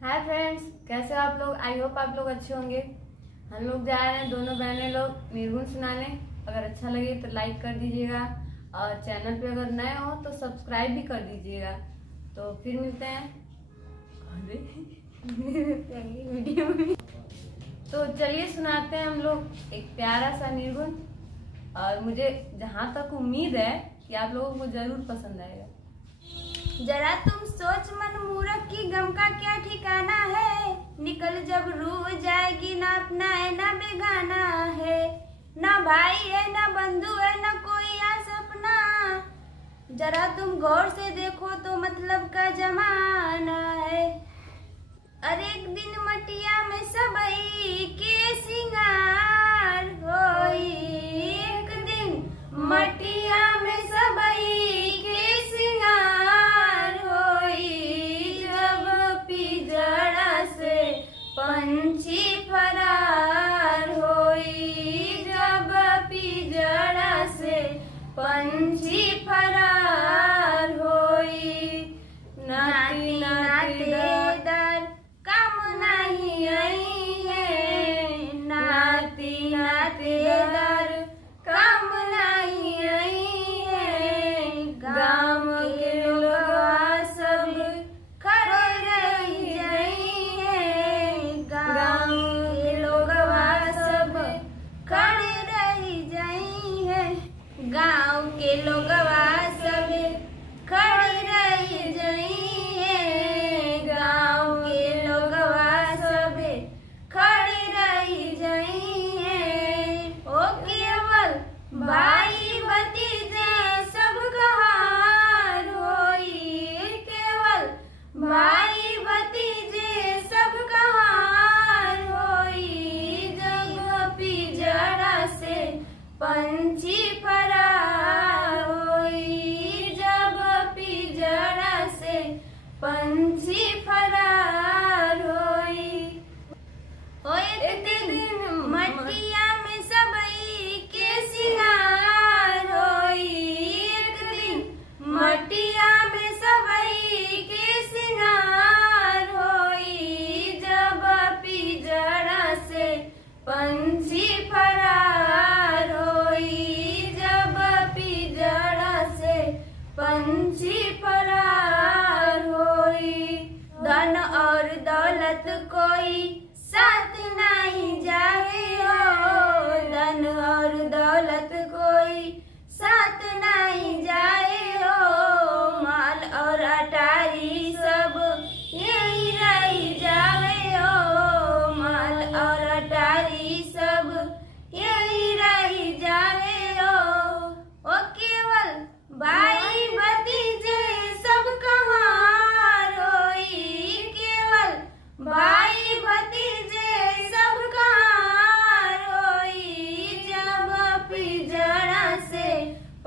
Hi friends, कैसे हो आप लोग। आई होप आप लोग अच्छे होंगे। हम लोग जा रहे हैं दोनों बहनें लोग निर्गुण सुनाने। अगर अच्छा लगे तो लाइक कर दीजिएगा और चैनल पे अगर नए हो तो सब्सक्राइब भी कर दीजिएगा। तो फिर मिलते हैं अगली वीडियो में। तो चलिए सुनाते हैं हम लोग एक प्यारा सा निर्गुण। और मुझे जहाँ तक उम्मीद है कि आप लोगों को जरूर पसंद आएगा। जरा तुम सोच मन मूरख की गम का क्या ठिकाना है। निकल जब रूह जाएगी ना अपना है ना बेगाना है। ना भाई है ना बंधु है ना कोई आस अपना। जरा तुम गौर से देखो तो मतलब का जमाना है। अरे एक दिन मटिया में सबई के सिंगार होई। एक दिन मटिया में सबई के सिंगार होई। जब पिजड़ा से पंछी फरार होई। जब पिजड़ा से पंछी फरार होई। नाती नातेदार काम नहीं आई है। नाती नातेदार काम नहीं आई है। गाँव के लोग सब खड़े रह जाई है। गाँव के लोग सब खड़े रह जाई है। गाँव के लोग सब खड़े रह जाई है। गाँव के लोग सब खड़े रह जाई है। ओ केवल भाई भतीजे सब कहार होई। केवल भाई भतीजे सब कहार होई। जब पिजड़ा से पंछी फरार होई। जब पिजड़ा से पंछी फरार होई। ओ एक दिन मटिया में सबई के सिंगार होई। एक दिन मटिया में सबई के सिंगार होई। जब पिजड़ा से पंछी फरार होई। जब पिजड़ा से पंछी फरार होई। धन और दौलत कोई साथ नहीं जावे हो। धन और दौलत कोई साथ नहीं जाए हो। माल और अटारी सब यही रह जावे हो। माल और अटारी सब यही रह जावे हो। ओ केवल भाई भतीजे सब कहार होई। केवल भाई भतीजे सब कहार होई। जब पिजड़ा से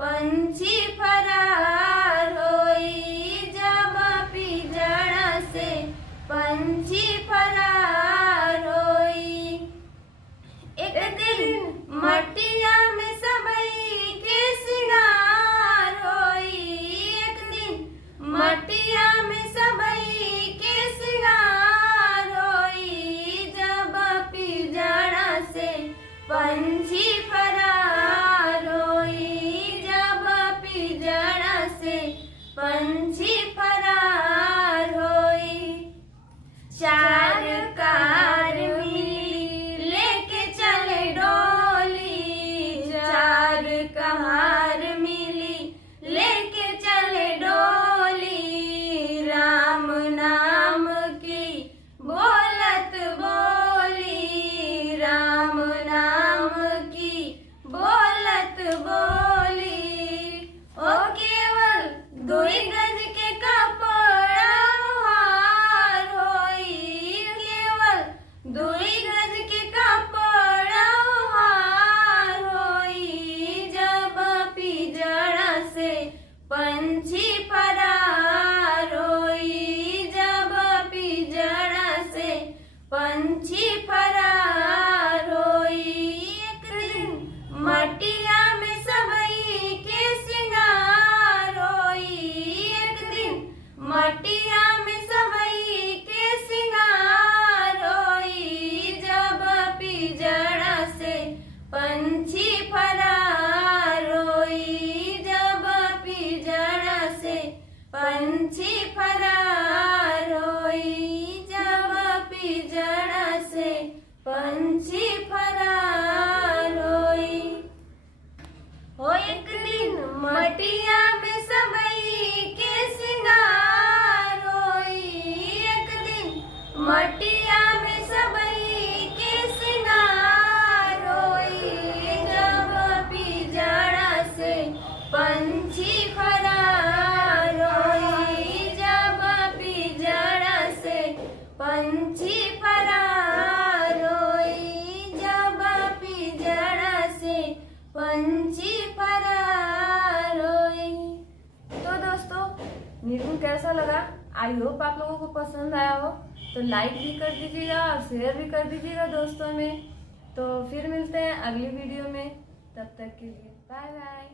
पंछी फरार होई। जब पिजड़ा से पंछी फरार होई। एक दिन मटिया में सबई के सिंगार होई। एक दिन मटिया में सबई के सिंगार होई। जब पिजड़ा से पंछी फरार होई। जब पिजड़ा से पंछी फरार होई। चार मटिया में सबई के सिंगार होई जब पिजड़ा से पंछी फरार होई जब पिजड़ा से पंछी फरार होई जब पिजड़ा से पंछी फरार होई। तो दोस्तों निर्गुण कैसा लगा? आई होप आप लोगों को पसंद आया हो। तो लाइक भी कर दीजिएगा और शेयर भी कर दीजिएगा दोस्तों में। तो फिर मिलते हैं अगली वीडियो में, तब तक के लिए बाय बाय।